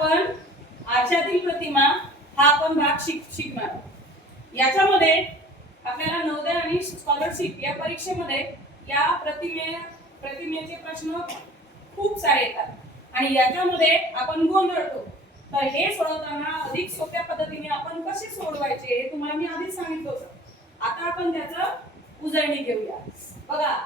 आपण आरशातील प्रतिमा हा आपण भाग शिकणार. याच्यामध्ये आपल्याला नवोदय आणि स्कॉलरशिप या परीक्षेमध्ये या प्रतिमेचे प्रश्न खूप सारे येतात आणि याच्यामध्ये आपण गोंधळतो. तर हे सोडवताना अधिक सोप्या पद्धतीने आपण कसे सोडवायचे हे तुम्हाला मी आधीच सांगितलं होतं. आता आपण त्याचं उजळणी घेऊया. बघा,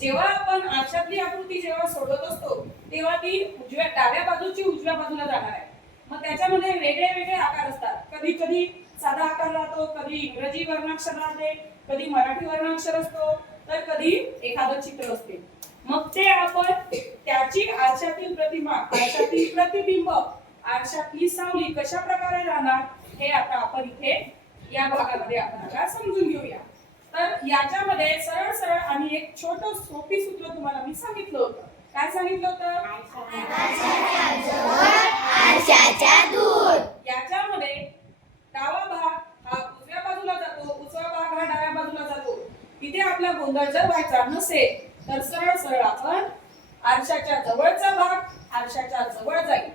जेव्हा आपण आरशातली आकृती जेव्हा सोडवत असतो तेव्हा ती डाव्या बाजूची उजव्या बाजूला जाणार आहे. मग त्याच्यामध्ये वेगळे वेगळे आकार असतात. कधी कधी साधा आकार राहतो, कधी इंग्रजी वर्णाक्षर राहते, कधी मराठी वर्णाक्षर असतो, तर कधी एखादं चित्र असते. मग ते आपण त्याची आरशातील प्रतिमा, आरशातील प्रतिबिंब, आरशातली सावली कशा प्रकारे राहणार हे आता आपण इथे या भागामध्ये आपण आता समजून घेऊया. तर याच्यामध्ये सरळ सरळ आणि एक छोटं सोपी सूत्र तुम्हाला मी सांगितलं होतं. काय सांगितलं होतं? आरशाच्या दूर. याच्यामध्ये डावा भाग हा उजव्या बाजूला जातो, उजवा भाग हा डाव्या बाजूला जातो. इथे आपला गोंधळ जर व्हायचा नसेल तर सरळ सरळ आपण आरशाच्या जवळचा भाग आरशाच्या जवळ जाईल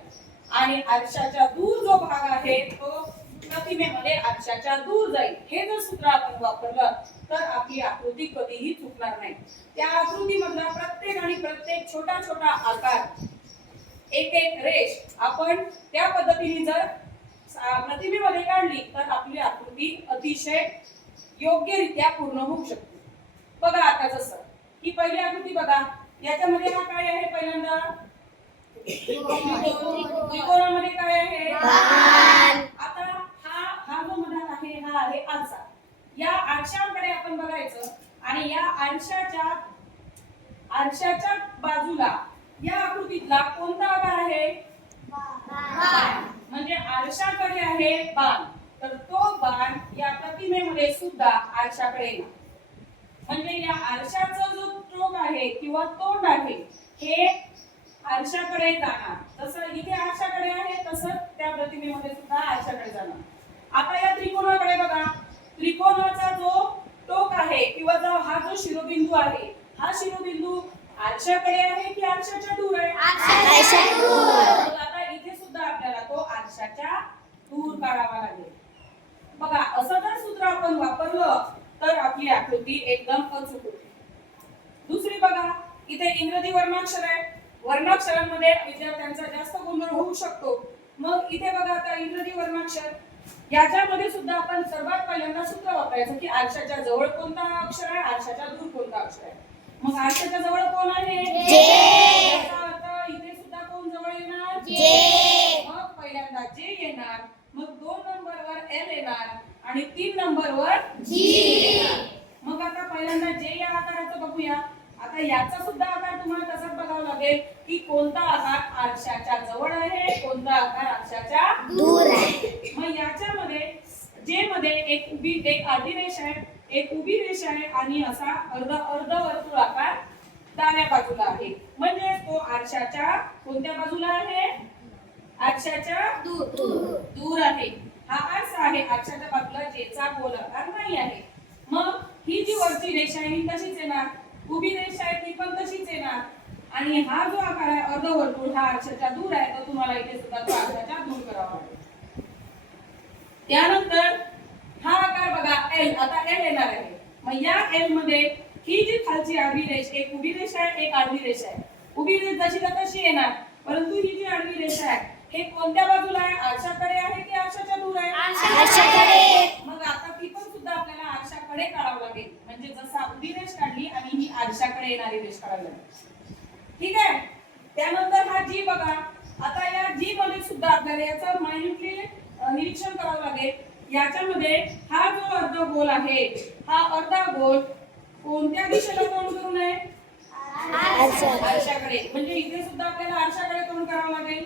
आणि आरशाच्या दूर जो भाग आहे तो प्रतिमेमध्ये आरशाच्या दूर जाईल. हे जर सूत्र आपण वापरलं तर आपली आकृती कधीही चुकणार नाही. त्या आकृतीमधला प्रत्येक छोटा छोटा आकार, एक एक रेष आपण त्या पद्धतीने जर प्रतिमेमध्ये काढली तर आपली आकृती अतिशय योग्यरित्या पूर्ण होऊ शकते. बघा आता जसं ही पहिली आकृती बघा, याच्यामध्ये हा काय आहे? पहिल्यांदा त्रिकोणामध्ये काय आहे? आता हा जो मधात आहे हा आहे आरसा. या आरशाकडे आपण बघायचं आणि या आरशाच्या बाजूला या आकृतीतला कोणता आकार आहे? बाण. म्हणजे आरशाकडे आहे बाण, तर तो बाण या प्रतिमेमध्ये सुद्धा आरशाकडे येणार. म्हणजे या आरशाचा जो टोक आहे किंवा तोंड आहे हे आरशाकडे जाणार. जसं इथे आरशाकडे आहे तसं त्या प्रतिमेमध्ये सुद्धा आरशाकडे जाणार. आता या त्रिकोणाकडे बघा, त्रिकोणाचा जो टोक आहे किंवा हा जो शिरोबिंदू आहे, हा शिरोबिंदू आरशाकडे आहे की आरशाच्या दूर आहे? आरशाच्या दूर. आता इथे सुद्धा आपल्याला तो आरशाच्या दूर काढावा लागेल. बघा, असं जर सूत्र आपण वापरलं तर आपली आकृती एकदम अचूक होते. दुसरी बघा, इथे इंग्रजी वर्णाक्षर आहे. वर्णाक्षरांमध्ये विद्यार्थ्यांचा जास्त गोंधळ होऊ शकतो. मग इथे बघा, आता इंग्रजी वर्णाक्षर याच्यामध्ये सुद्धा आपण सर्वात पहिल्यांदा सूत्र वापरायचं की आरशाच्या जवळ कोणता अक्षर आहे, आरशाच्या दूर कोणता अक्षर आहे. मग आरशाच्या जवळ कोण आहे? याचा अर्थ इथे सुद्धा कोण जवळ येणार? मग पहिल्यांदा जे येणार, मग 2 नंबरवर एल येणार आणि 3 नंबरवर जी येणार. मग आता पहिल्यांदा जे या आकाराचं बघूया. आता याचा सुद्धा आकार तुम्हाला तसाच बघावा लागेल की कोणता आकार आरशाच्या जवळ आहे, कोणता आकार आरशाच्या दूर आहे. मग याच्यामध्ये जे मध्ये एक आडी रेष आहे, एक उभी रेष आहे आणि असा अर्धवर्तुळ आकार डाव्या बाजूला आहे. म्हणजे तो आरशाच्या कोणत्या बाजूला आहे? आरशाच्या दूर आहे. हा आरसा आहे, आरशाच्या बाजूला जेचा गोल आकार नाही आहे. मग ही जी वरची रेष आहे ही तशीच येणार, उभी रेष आहे ती पण तशीच येणार आणि हा जो आकार आहे अर्धवर्तुळ हा आरशाच्या दूर आहे, तर तुम्हाला इथे सुद्धा तो आरशाच्या दूर करावा लागेल. त्यानंतर हा आकार बघा एल, आता एल येणार आहे. मग या एल मध्ये ही जी खालची आडवी रेष, एक उभी रेष आहे एक आडवी रेष आहे. उभी रेष जशीच्या तशी येणार, परंतु ही जी आडवी रेष आहे हे कोणत्या बाजूला आहे? आरशाकडे आहे की आरशाच्या दूर आहे? आरशाकडे. मग आता ती पण सुद्धा आपल्याला आरशाकडे काढावं लागेल. म्हणजे जसा उभी रेष काढली आणि ही आरशाकडे येणारी रेष काढावी लागेल. ठीक आहे. त्यानंतर हा जी बघा, आता या जी मध्ये सुद्धा आपल्याला याचं माइन्यूटली निरीक्षण करावं लागेल. याच्यामध्ये हा जो अर्ध गोल आहे हा अर्धा गोल कोणत्या दिशेला तोंड करून आहे? आरशाकडे. म्हणजे इथे सुद्धा आपल्याला आरशाकडे तोंड करावं लागेल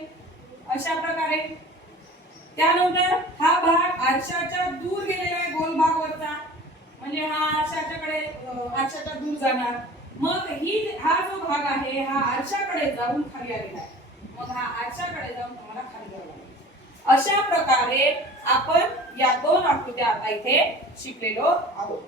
अशा प्रकारे. त्यानंतर हा भाग आरशाच्या दूर गेलेला आहे, गोल भाग वरचा, म्हणजे हा आरशाच्या दूर जाणार. मग हा जो भाग आहे हा आरशाकडे जाऊन खाली आलेला आहे. मग हा आरशाकडे जाऊन तुम्हाला खाली यावं लागेल. अशा प्रकारे आपण या 2 आकृत्या आता इथे शिकलेलो आहोत.